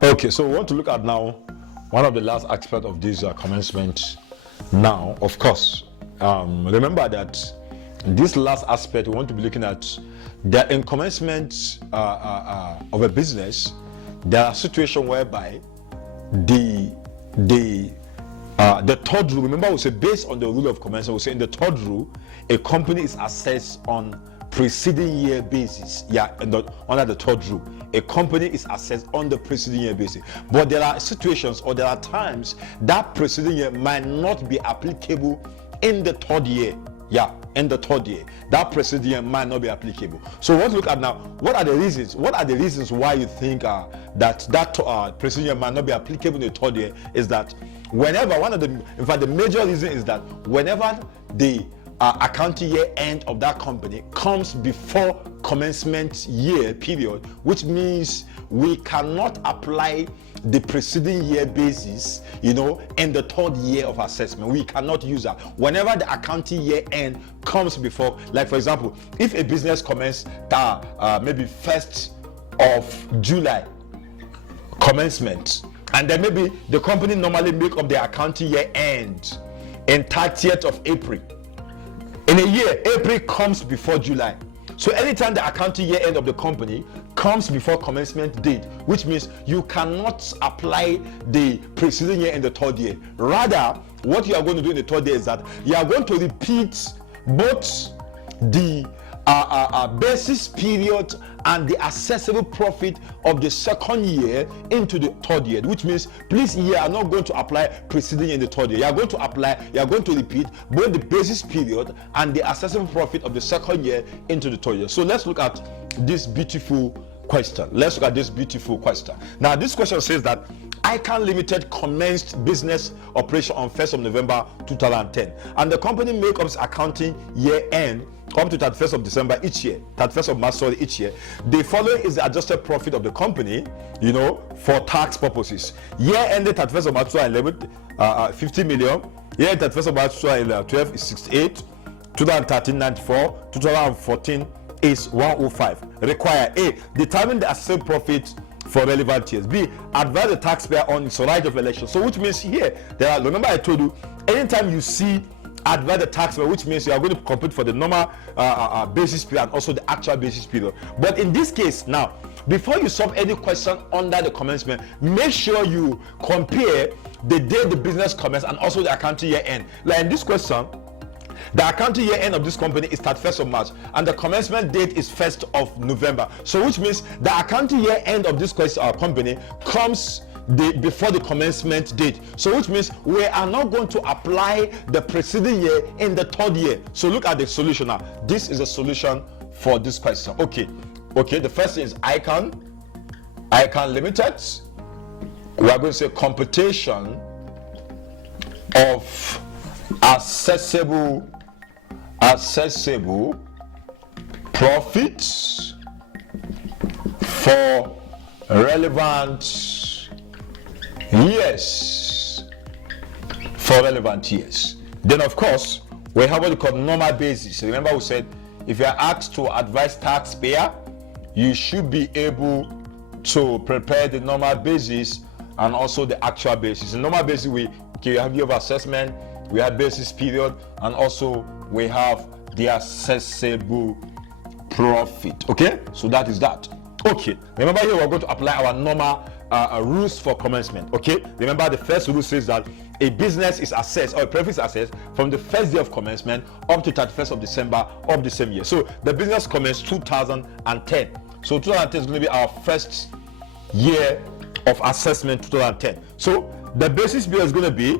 Okay, so we want to look at now one of the last aspects of this commencement. Now, of course, remember that this last aspect we want to be looking at that in commencement of a business, there are situations whereby the third rule. Remember, we say based on the rule of commencement, we say in the third rule, a company is assessed on preceding year basis. Yeah, under the third rule, a company is assessed on the preceding year basis. But there are situations or there are times that preceding year might not be applicable in the third year. Yeah, in the third year, that preceding year might not be applicable. So we want to look at now what are the reasons. What are the reasons why you think that preceding year might not be applicable in the third year? Is that whenever in fact, the major reason is that whenever the accounting year end of that company comes before commencement year period, which means we cannot apply the preceding year basis, in the third year of assessment. We cannot use that. Whenever the accounting year end comes before, like for example, if a business commences maybe 1st of July commencement, and then maybe the company normally make up the accounting year end in 30th of April. In a year, April comes before July. So anytime the accounting year end of the company comes before commencement date, which means you cannot apply the preceding year in the third year. Rather, what you are going to do in the third year is that you are going to repeat both the basis period and the assessable profit of the second year into the third year, which means please, you are not going to apply preceding in the third year. You are going to repeat both the basis period and the assessable profit of the second year into the third year. So let's look at this beautiful question. Now this question says that ICANN Limited commenced business operation on 1st of November 2010, and the company makes up its accounting year end up to 31st of December each year, 31st of March each year. The following is the adjusted profit of the company, for tax purposes. Year ended 31st of March 2011, 50 million. Year ended 31st of March 2012 is 68. 2013, 94. 2014 is 105. Require A, determine the assessed profit for relevant years. B, advise the taxpayer on its right of election. So which means here, remember I told you, anytime you see advise the taxpayer, which means you are going to compute for the normal basis period and also the actual basis period. But in this case now, before you solve any question under the commencement, make sure you compare the day the business commenced and also the accounting year end. Like in this question, the accounting year end of this company is 31st of March and the commencement date is 1st of November. So which means the accounting year end of this company comes before the commencement date. So which means we are not going to apply the preceding year in the third year. So look at the solution now. This is a solution for this question. Okay, the first thing is ICANN Limited. We are going to say computation of accessible profits for relevant years. Then of course we have what we call normal basis. Remember we said if you are asked to advise taxpayer, you should be able to prepare the normal basis and also the actual basis. The normal basis we have year of assessment, we have basis period, and also we have the assessable profit. Okay, so that is that. Okay, remember here we're going to apply our normal rules for commencement. Okay, remember the first rule says that a business is assessed or a profit is assessed from the first day of commencement up to 31st of December of the same year. So the business commenced 2010. So 2010 is going to be our first year of assessment, 2010. So the basis period is going to be,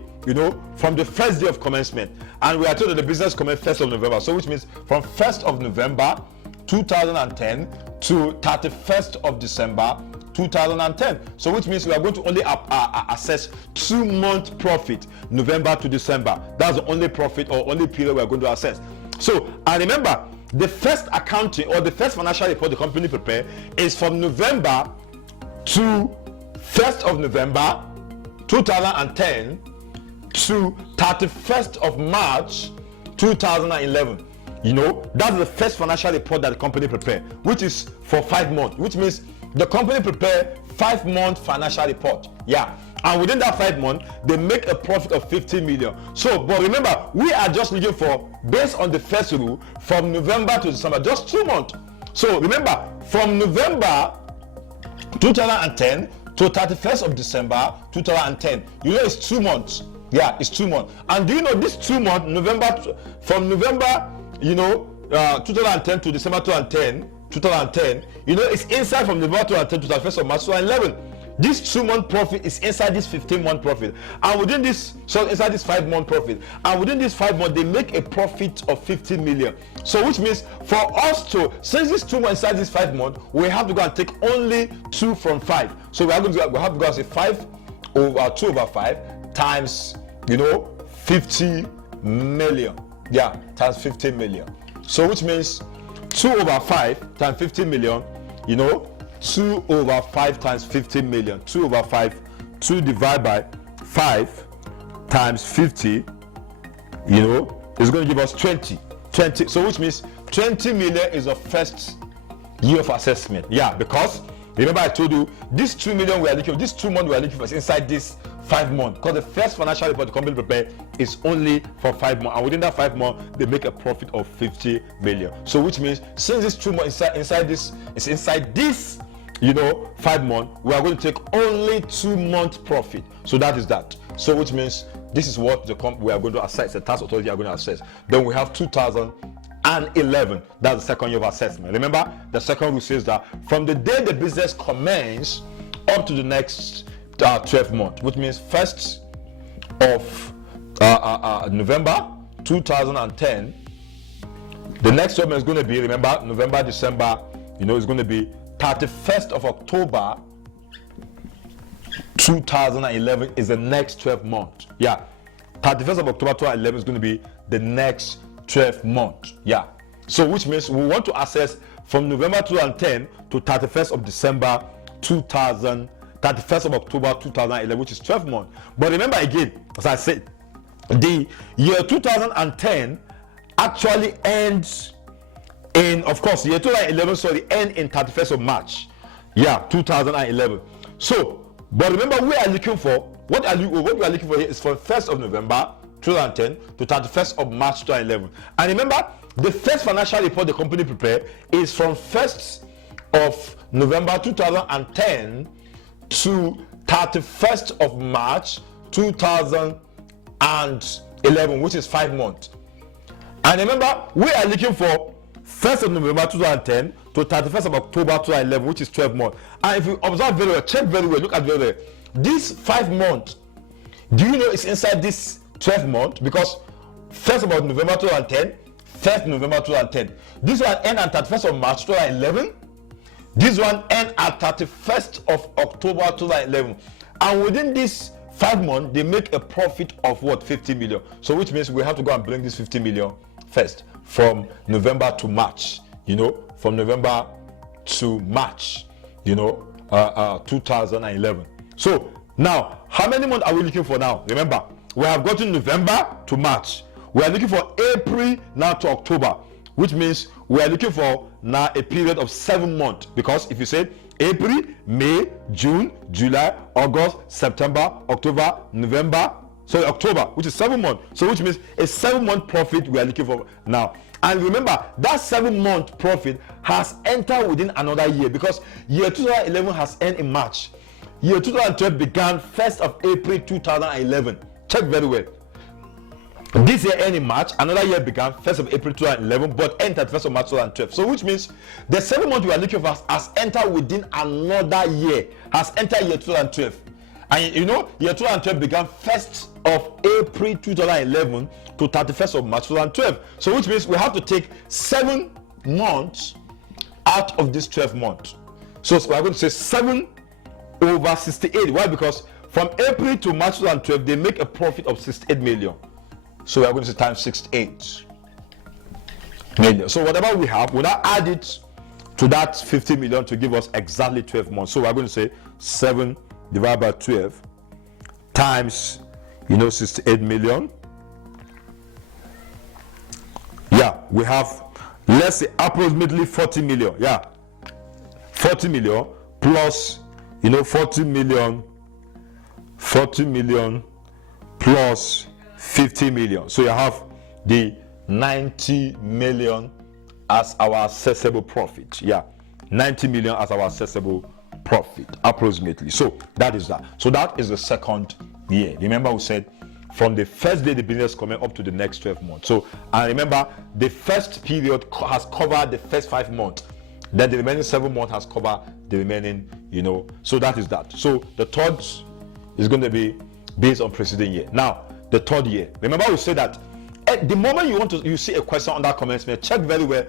from the first day of commencement, and we are told that the business commenced 1st of November. So which means from 1st of November 2010 to 31st of December 2010. So which means we are going to only assess 2-month profit, November to December. That's the only profit or only period we are going to assess. So, and remember, the first accounting or the first financial report the company prepare is from November to 1st of November 2010 to 31st of March 2011. That's the first financial report that the company prepare, which is for 5 months, which means the company prepare 5-month financial report. Yeah. And within that 5 months, they make a profit of 50 million. So, but remember, we are just looking for, based on the first rule, from November to December, just 2 months. So remember, from November 2010 to 31st of December 2010, you know it's 2 months. Yeah, it's 2 months. And do you know this 2 months, from November, 2010 to December 2010, you know, it's inside from November 2010 to 31st of March 2011. This 2-month profit is inside this 15-month profit, and within this, so inside this 5-month profit, and within this 5 months, they make a profit of 50 million. So, which means for us to, since this 2 months inside this 5 months, we have to go and take only 2 from 5. So we have to go and say 2 over 5 times, 50 million. Yeah, times 50 million. So which means 2 over 5 times 50 million, 2 over 5 times 50 million. 2 over 5, 2 divided by 5 times 50, is going to give us 20. So which means 20 million is the first year of assessment. Yeah, because remember I told you this 2 million we are looking for, this 2 months we are looking for is inside this 5 months, because the first financial report the company prepared is only for 5 months, and within that 5 months they make a profit of 50 million. So which means since this 2 months inside this 5 months, we are going to take only 2 months profit. So that is that. So which means this is what we are going to assess, the tax authority are going to assess. Then we have 2011, that's the second year of assessment. Remember, the second rule says that from the day the business commences up to the next 12 months, which means 1st of November 2010, the next 12 months is going to be, remember, November, December, it's going to be 31st of October 2011 is the next 12 months. Yeah, 31st of October 2011 is going to be the next 12 months. Yeah, so which means we want to assess from November 2010 to 31st of December 31st of October 2011, which is 12 months. But remember again, as I said, the year 2010 actually ends in, of course, year 2011, end in 31st of March. Yeah, 2011. So, but remember, we are looking for, what we are looking for here is from 1st of November 2010 to 31st of March 2011. And remember, the first financial report the company prepared is from 1st of November 2010 to 31st of March 2011, which is 5 months. And remember, we are looking for 1st of November 2010 to 31st of October 2011, which is 12 months. And if you observe very well, check very well, look at very well, this 5 months, do you know it's inside this 12 months? Because 1st of November 2010, 1st November 2010, this one end at 31st of March 2011, this one end at 31st of October 2011, and within this 5 months they make a profit of what? 50 million. So which means we have to go and bring this 50 million first from November to March, from November to March, 2011. So now, how many months are we looking for now? Remember, we have gotten November to March. We are looking for April now to October, which means we are looking for now a period of 7 months. Because if you say April, May, June, July, August, September, October, November, so October, which is 7 months. So which means a 7-month profit we are looking for now. And remember, that 7-month profit has entered within another year, because year 2011 has ended in March. Year 2012 began 1st of April 2011. Check very well. This year ended in March, another year began 1st of April 2011, but entered 1st of March 2012. So which means the 7 months we are looking for has entered within another year, has entered year 2012. And year 2012 began 1st of April 2011 to 31st of March 2012. So which means we have to take 7 months out of this 12 months. So we are going to say 7 over 68. Why? Because from April to March 2012, they make a profit of 68 million. So we are going to say times 68 million. So whatever we have, we'll now add it to that 50 million to give us exactly 12 months. So we are going to say 7 divided by 12 times 68 million. Yeah, we have, let's say, approximately 40 million. Yeah, 40 million plus 40 million plus 50 million. So you have the 90 million as our accessible profit. 90 million as our accessible profit, approximately. So that is that. So that is the second year. Remember, we said from the first day the business commenced up to the next 12 months. So, and remember, the first period has covered the first 5 months. Then the remaining 7 months has covered the remaining, so that is that. So the third is going to be based on preceding year. Now, the third year. Remember, we said that at the moment you see a question under commencement, check very well.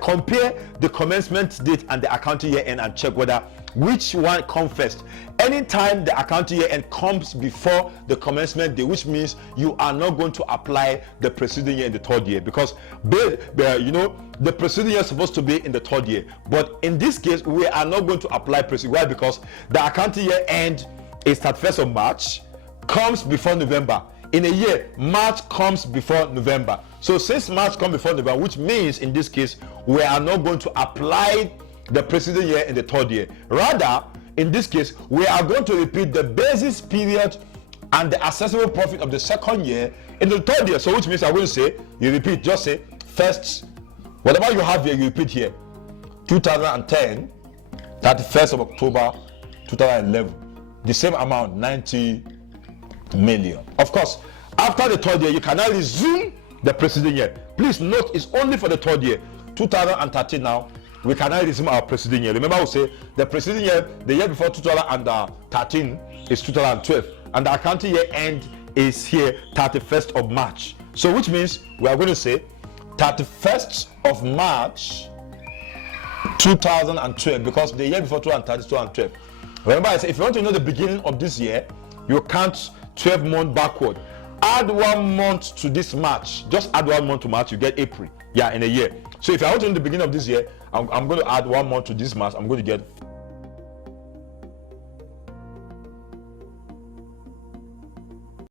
Compare the commencement date and the accounting year end and check whether which one comes first. Anytime the accounting year end comes before the commencement day, which means you are not going to apply the preceding year in the third year, because the preceding year is supposed to be in the third year. But in this case, we are not going to apply preceding. Why? Because the accounting year end is 31st of March, comes before November. In a year, March comes before November. So since March comes before November, which means in this case, we are not going to apply the preceding year in the third year. Rather, in this case, we are going to repeat the basis period and the accessible profit of the second year in the third year. So which means I'm going to say, you repeat, just say first, whatever you have here, you repeat here. 2010, 31st of October, 2011. The same amount, 90 million. Of course, after the third year, you can now resume the preceding year. Please note, it's only for the third year. 2013 now, we can now resume our preceding year. Remember, we say the preceding year, the year before 2013 is 2012, and the accounting year end is here 31st of March. So which means we are going to say 31st of March 2012, because the year before 2013 is 2012. Remember, I said if you want to know the beginning of this year, you count 12 months backward. Add 1 month to this March. Just add 1 month to March, you get April. In a year. So if I want to know the beginning of this year, I'm going to add 1 month to this March. I'm going to get